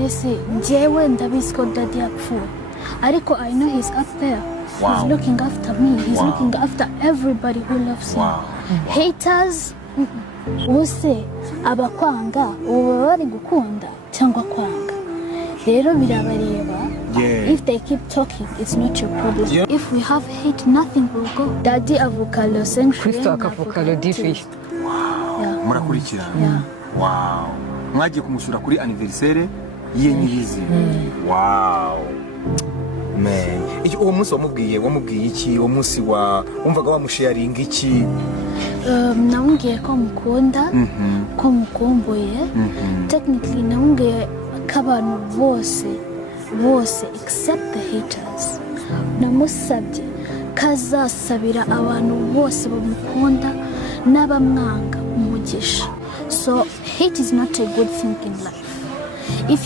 nonese jewe ndabizi ko daddy yapfuye ariko I know he's up there. He's looking after me. He's looking after everybody who loves him. Haters bose abakwanga ubu bari gukunda cyangwa kwanga rero birabareba. If they keep talking, it's not your problem. If we have hate, nothing will go. Daddy avuka Los Angeles. Kristo akavuka Lodifi. Murakurikirana. Wow. Mwagiye kumusura kuri anniversaire ye nyirizi. Wow. Man, uwo munsi wamubwiye iki? Uwo munsi wumvaga wamusharing iki? Namubwiye ko mukunda, ko mukumbuye. Technically namubwiye ko abantu bose except the haters. Namusabye kazasabira abantu bose bamukunda n'abamwanga umugisha. So hate is not a good thing in life. If